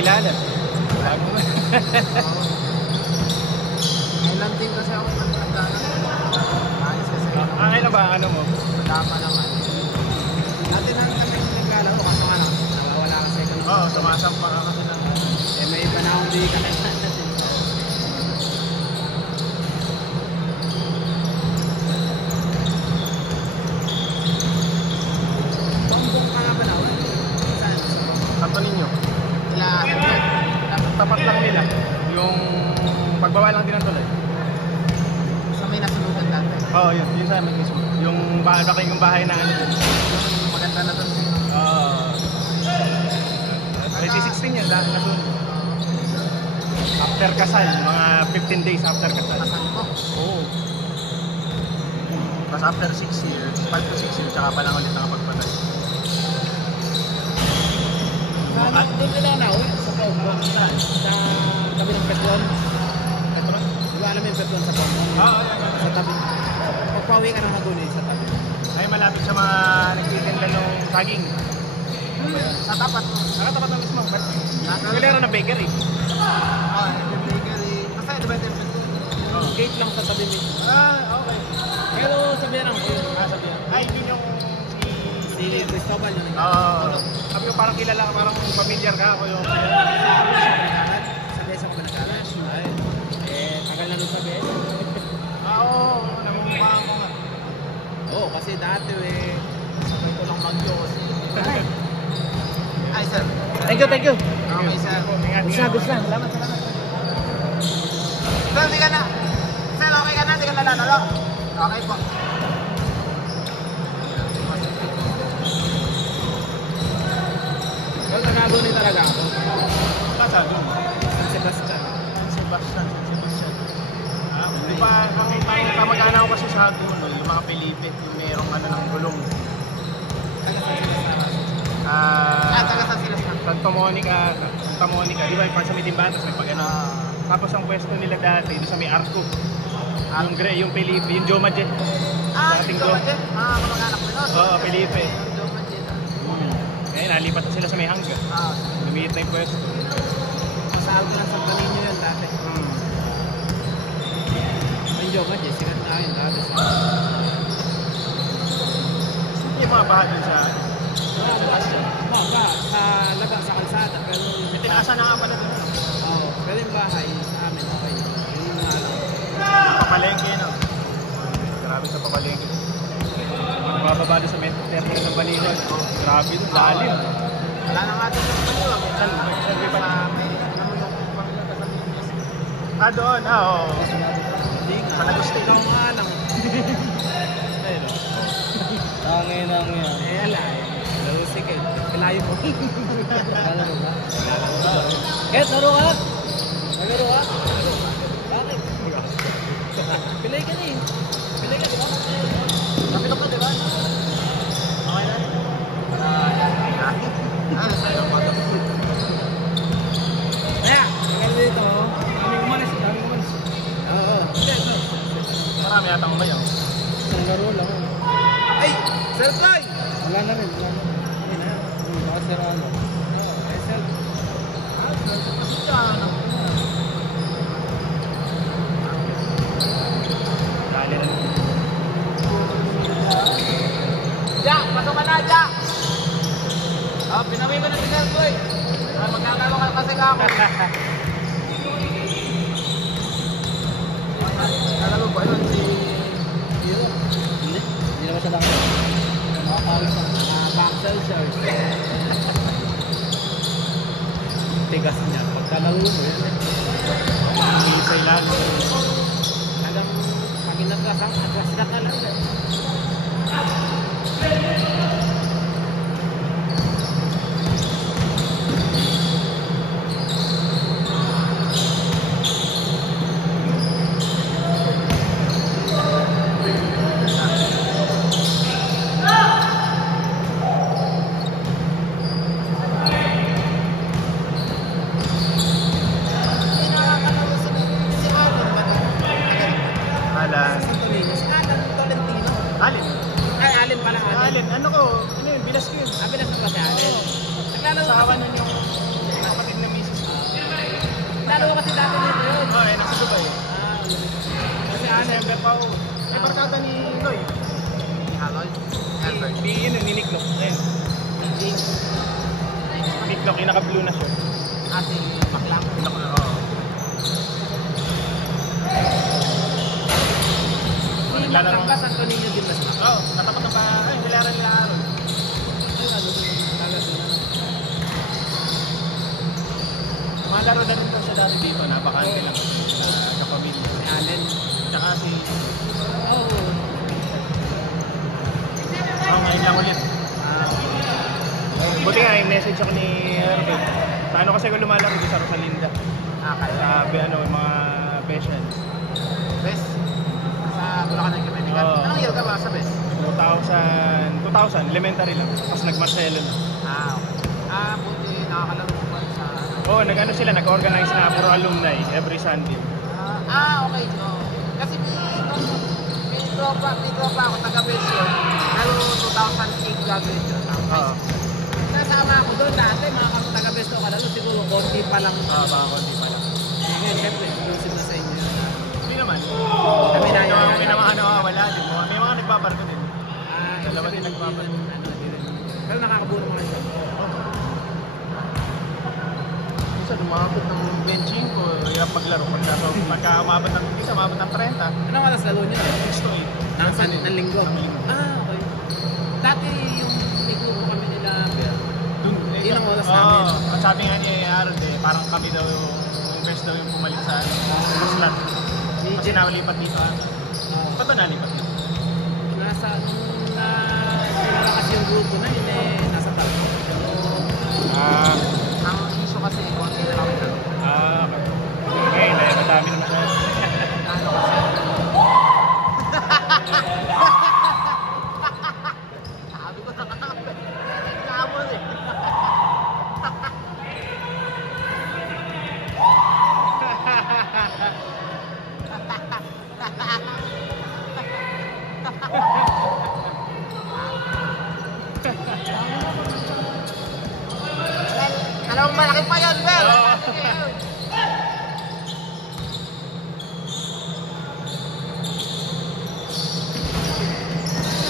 makilala. Bago mo. Kailan din kasi ako nagtagdaan. Ayos kasi. Ano ba? Ano mo? Tama naman. Dati na kami naglalaro kasi nga lang. Nawawala kasi kami. Oo, sumasampa ka kasi ng... Eh may iba na akong di ka na natin. Pambong ka nga ba na? Saan? Kanto ninyo. Sila. Tapat lang nila. Yung pagbaba lang din ng tulay. Sa may nasunugan dati. Oo, yun. Yun sa amin mismo. Yung bahay, yung bahay na ano dun. Maganda na doon. Oo. 2016 yan, dahil na dun. After kasal, mga 15 days after kasal. Kasal ko. Oo. Tapos after 6 years, 5 to 6 years, tsaka pa lang ulit nakapagpatay. Doon nila na, sa Paubon, sa tabi ng Petron. Petron? Di ba alam yung Petron sa Paubon? Oo, yan. Sa tabi. Pagpawi ka ng Haguli sa tabi. Ay, malapit sa mga nagtitinda ng saging. Sa tapat. Nakatapat na mismo. Galera na bakery. Oo, yung bakery. Kasi di ba yung Petron? Gate lang sa tabi mismo. Okay. Pero sabihan ako. Sabihan. Ay, yun yung Si Cristobal yun. Oo. Sabi ko parang kilala ka, parang familiar ka ako yung... Sa Besa ko ba nagkalas? Ay. Tagal na doon sa Besa. Oo. Namumukha ako nga. Oo, kasi dati sabay ko lang mag-Diyos. Ay, sir. Thank you. Okay, sir. Gusto lang. Salamat. Sir, di ka na. Sir, okay ka na? Di ka nalalaro? Okay po. Well, nagagawin talaga ako. Kasado. Sebastian. Sebastian. Di ba, kamag-anak ko kasi sa Aguno, yung mga Felipe, yung merong ano ng gulong. Taga sa sila sa Santa Monica, di ba yung pag sa may timbahan, tapos may pag-ano. Tapos ang pwesto nila dati, doon sa may Arco. Yung Felipe, yung Joma Jet. yung Joma Jet? Kamag-anak mo nun? Oo, Felipe. Yung Joma Jet. Ngayon, nalipat na sila sa may hangga. Lumiit na yung pwesto. Masahal ko lang sa Paninyo yun dati. Yung Joma Jet, sikat na yun dati. Yung mga bahay dun sa... Sa labas, sa kalsada. Pero May tinaasan na nga pala dun. Oo, pero yung bahay sa amin, okay. Yung Papalengke, no? Grabe sa papalengke. Mababa doon sa terminal ng Baliwan. Grabe doon, lalim. wala na nga doon sa Baliwan. Saan ba pa? May namulong panglaga sa Pilipinas. Doon, oo. Hindi nga. Sa Lagostin. Ikaw nga lang. Ayun o. Tangin yan. Ala eh. Laro sige. Pilayo mo. Lalo ba? Ket, laro ka? Laro ka? Bakit? Pilay ka na eh. Pilay ka, di ba? Kapilok ka, di ba? Okay na rin. Sayang pa ito. Kaya, tagal dito. Daming umalis. Oo. Marami yatang umayaw. Isang laro lang. Ay! Sir Toy! Wala na rin. Ayun na. Bakit sir ano? Ay, sir. Dali na. Jack! Pasok ka na, Jack! Pinamay ko na si Sir Toy. Magkakalo ka kasi ka ako. Nalalo ba yun si Hero? Hindi naman siya lang. Nakakawis ng backsell sir. Tigas niya. Pagkalaro mo yun eh. Hindi sa ilalim. Hanggang pag inaglasang, aglas na ka lang eh. Alin? Ay, Alin pala. Alin? Ano yun? Bilas ko yun. Bilas mo ba si Alin? Naglalaro Asawa nun yung kapatid na misis Pao. Ay, barkada ni Noy. Aloy. Ni Niklok. Ayun. Niklok, yung naka-blue na siya. Ate Baklang. Oo. Si Baklang ba, Santo Niño din ba siya? Oo, natapat na pa. Ay, nilaran nila Aaron. Ay, ano doon? Talaga na. Mga laro na rin daw siya dati dito. Napakante lang sa kapamilya. Allen. Tsaka si... Oo. Ngayon lang ulit. Buti nga, yung message ako ni Hervey. Paano kasi ako lumalaro sa Rosalinda? Kaya. Sabi yung mga patients. Best. Sa Bulacan ng Kemenigan. Oo. Anong year ka ba sa Best? 2000, elementary lang. Tapos nag-Marcelo na. Okay. Buti nakakalaro ko ba sa... Oo, nag-ano sila, nag-organize na puro alumni every Sunday. Okay. No. Kasi may tropa ako, taga-Best yun. Pero 2008 graduation. Oo. Nasama ako doon dati, mga taga-Best ko kalalo, siguro konti pa lang. Baka konti pa lang. Ngayon, siyempre, exclusive na sa inyo. Hindi naman. Kami na yun. May mga wala din. May mga nagbabarko din. Dalawa din nagbabarko. Pero nakakaburo mo rin siya. Minsan umabot ng benching ko, yung paglaro. Pagka umabot ng 30. Anong alas lalo niya? 6 to 8. Ng linggo? Okay. Dati yung nagluto kami nila, yun ang oras namin. Ang sabi nga ni Aaron, parang kami daw yung best daw yung pumalit sa slot. Kasi nakalipat dito. Ba't ba nalipat dito? Nasa, sinara kasi yung grupo na yun nasa parko. Ang issue kasi, konti na lang ito. Okay, madami naman siya. Ano kasi? Sabi ko na kakapit. Nakabot eh. Alam mo, malaki pa yan, Bel!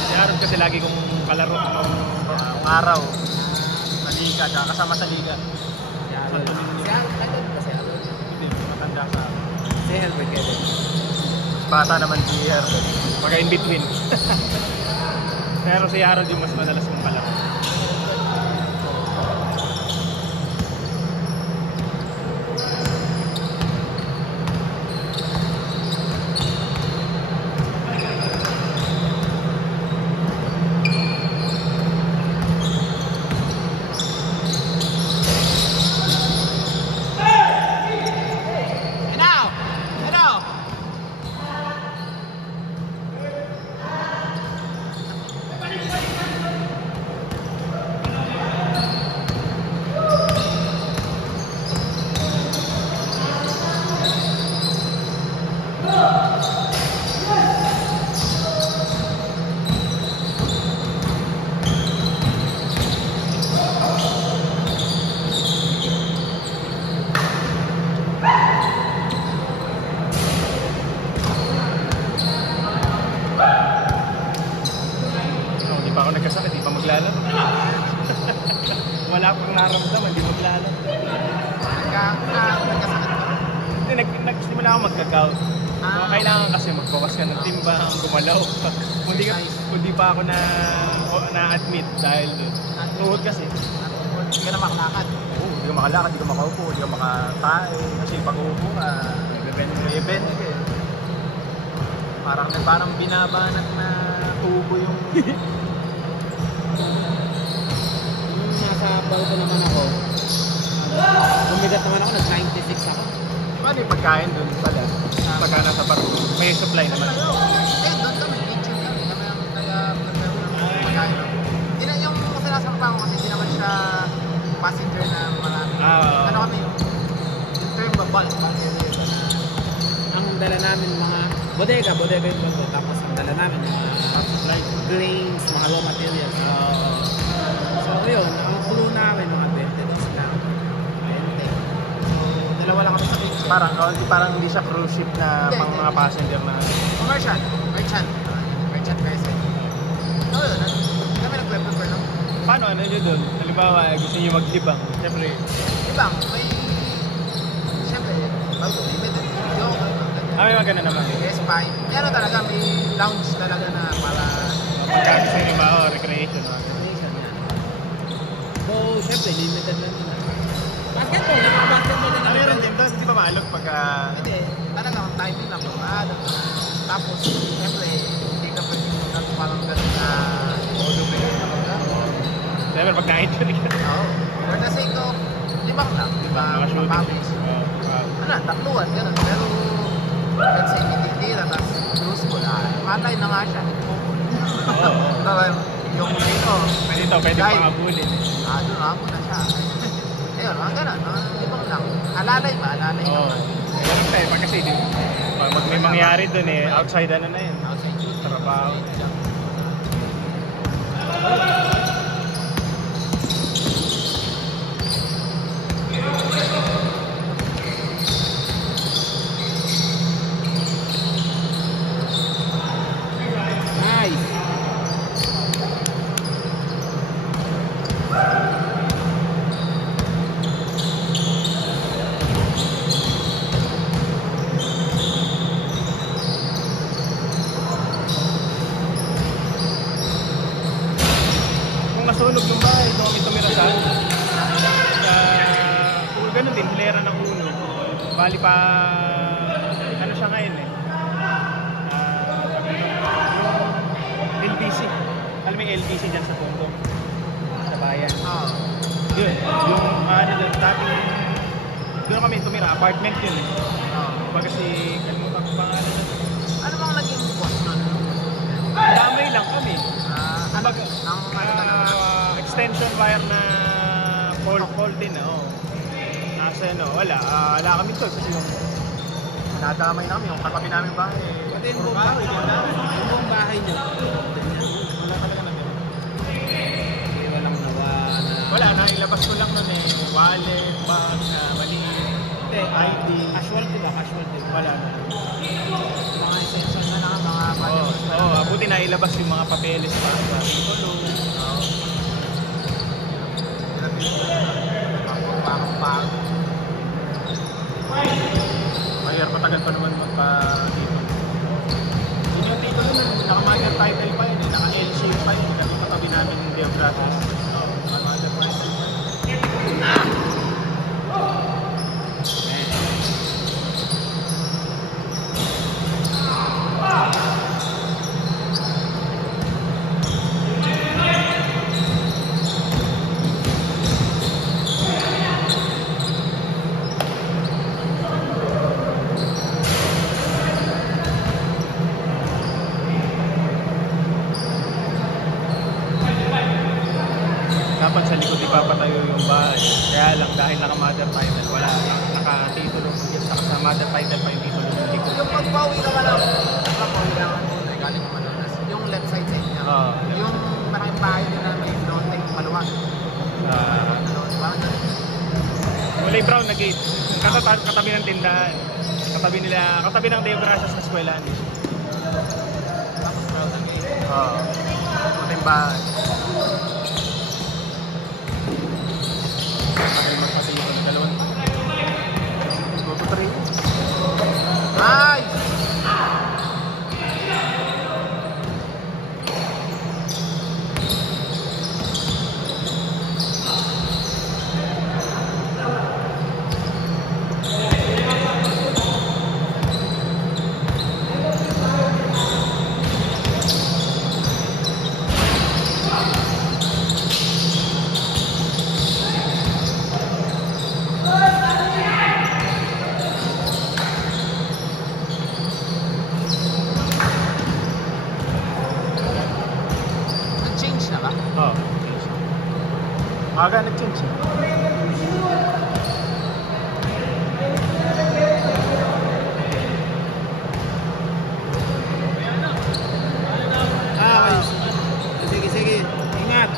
Si Aaron kasi lagi kong kalaro nung araw. Sa liga, kasama sa liga. Santo Niño. Hindi, matanda sa akin. Si Herbert Kevin. Bata naman si Aaron. Pagka in between. Pero si Aaron yung mas madalas kong kalaro. Hindi pa ako nagkasakit, hindi pa maglalaro. Wala pang naramdaman, hindi maglalaro. Nagkasakit ka? Hindi, nagsimula ako mag-gout. So, kailangan kasi magbawas ka ng timbang, gumalaw. Hindi pa ako na-admit dahil doon. Tuhod kasi. Hindi ka na makalakad. Oo, hindi ka makalakad, hindi ka makaupo, hindi ka makatae. Kasi pag uupo ka, may-event ka eh. Parang binabanat na tubo yung... Nung nasa balko naman ako, bumigat naman ako, nag-96 ako. Paano yung pagkain doon pala? Pagka nasa barko, may supply naman. Doon kami, kitchen kami. Kami ang nag-prepare ng pagkain. Hindi na yung sinasampa ko kasi hindi naman siya passenger na marami. Ano kami yung term ba, bulk area. Ang dala namin mga bodega yung balko. Tapos ang dala namin mga Supply. grains, mga raw materials. So yun, ang pulo namin mga 22 lang. 20. So, dalawa lang kami sa kitchen. parang hindi siya cruise ship na pang mga passenger na. Commercial. Merchant vessel. Oo, yun. Kami nag-prefer lang. Paano ano nyo doon? Halimbawa, gusto nyo maglibang. Siyempre, Ibang, siyempre, limited. Yung, may maganda naman. S5. Pero talaga, may lounge talaga na para Pagkasi sa inyo ba? Recreation. destination yan. So, siyempre, limited lang yun. Basketball, basketball din. Meron din doon, hindi ba maalok pagka... Hindi, talagang timing lang normado. Tapos, siyempre, hindi ka pwede parang ganun na Siyempre, pag nakita rin ka. Oo. For the sake of, libang lang. Mga shootings. Ano, takluan, gano'n. Pero, let's say, titira, tapos useful. Matay na nga siya. Yung dito, Pwede pang abulin. doon ako na siya. Ayun, mga gano'n. Libang lang. Alalay ba? Alalay Oo. naman. Ganun tayo, pag kasi pag may mangyari doon outside ano na yun. Outside shoot. Trabaho. Nice. Kung nasunog yung bahay, kung kami tumira saan, kung ganun din, hilera ng uno. Bali pa, ano siya ngayon yung LBC. Alam mo yung LBC dyan sa Tondo? Sa bayan. Oo. Yun, yung ano doon, doon kami tumira, apartment yun Oo. Kumbaga si, kalimutan ko pangalan doon. Ano bang naging boss nun? Damay lang kami. Kumbaga, Extension wire na pole din, Nasa wala kami to kasi yung nadamay namin, yung katabi namin bahay. Pati yung buong bahay, yung buong bahay niyo. Wala talaga na gano'n. Walang nawa na... Wala, nailabas ko lang nun wallet, bag, maliit, ID. Casualty ba? Casualty. Wala na. Mga essential na lang, mga Buti nailabas yung mga papeles pa sa tulong. Mahirap matagal pa naman magpa-dito. Yun yung dito naman, naka-minor title pa yun, naka-LC pa yun, kasi patabi namin yung Geographics. Minor title pa yun. Dapat sa likod ipapatayo yung bahay. Kaya lang dahil naka-mother title, wala. Naka-titulo. Saka sa mother title pa yung titulo ng likod. Yung pagbawi naman lang, galing naman lang. Yung left side sa inyo. Yung malaking bahay nila may fronting maluwag. Parang ganun. Kulay brown na gate. Katabi ng tindahan. Katabi ng Deogratias sa eskwelahan. Tapos brown ang gate. Mating bahay. Kami magpati ito ng dalawang. Go to 3. Nice! Nag-change na ba? Aga nag-change. Okay. Sige, sige. Ingat.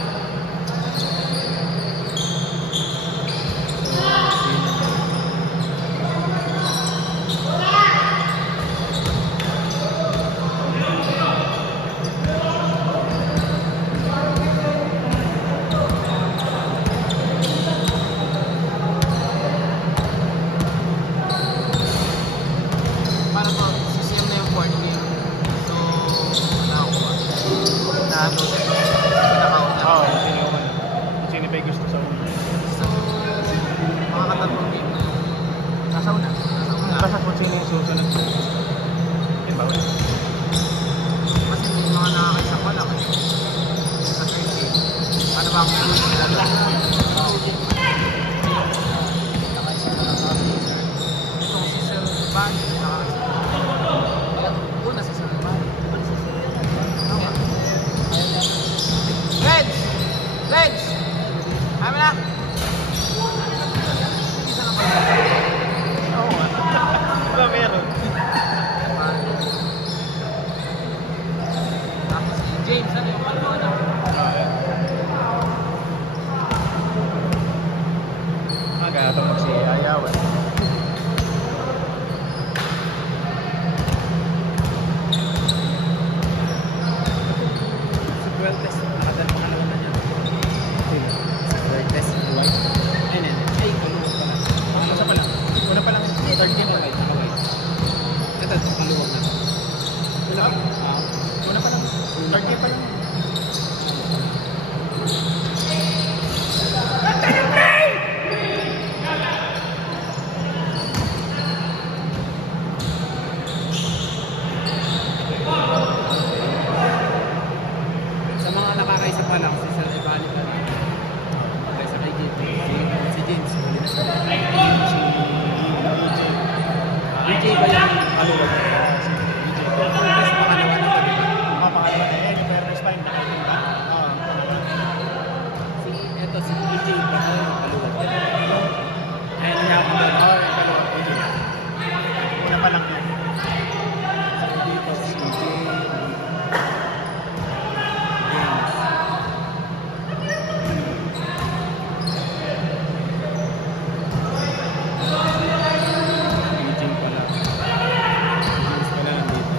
ano din. Pinaka-una. Oo, sino yung ano. Sino ba yung gusto sa una? So, mga katatlong game. Nasa una. Nasa una. Basta kung sino yung susunod. Yun ba ulit? Kasi may mga nakakaisa pa lang. Sa third game. Ano ba ang gusto nila? Nakaisa na lang sa Caesar. Itong si Sir Van, nakaisa. Una si Sir Van. Reds! Reds! Ayaw na! Isa na ba? Oo nga. Diba meron? Tapos si James, ano yung ano na? Magatong si Ayawan. Si Bueltes, nakadala pangalawa na niya. Si Bueltes, white. Ay, kaluwag pala. Isa pa lang. Una pa lang. Third game pa. White, naka-white. Ito, kaluwag na. Una pa. Una pa lang. Third game pa lang. Sa mga nakakaisa pa lang, si Sir Evani pa lang. Kaysa kay James. Si James, huli na siya. DJ ba yung kaluwag? Bueltes, pangalawa na tabi ba? Pangalawa na eh. Yung fairness pa yung nakapunta. Oo. Ito, si DJ ba yung kaluwag? Ayun niya ako doon. Oo, yung dalawa. Una pa lang yan. So, dito, si James. DJ pala. James pala nandito.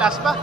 Last ba?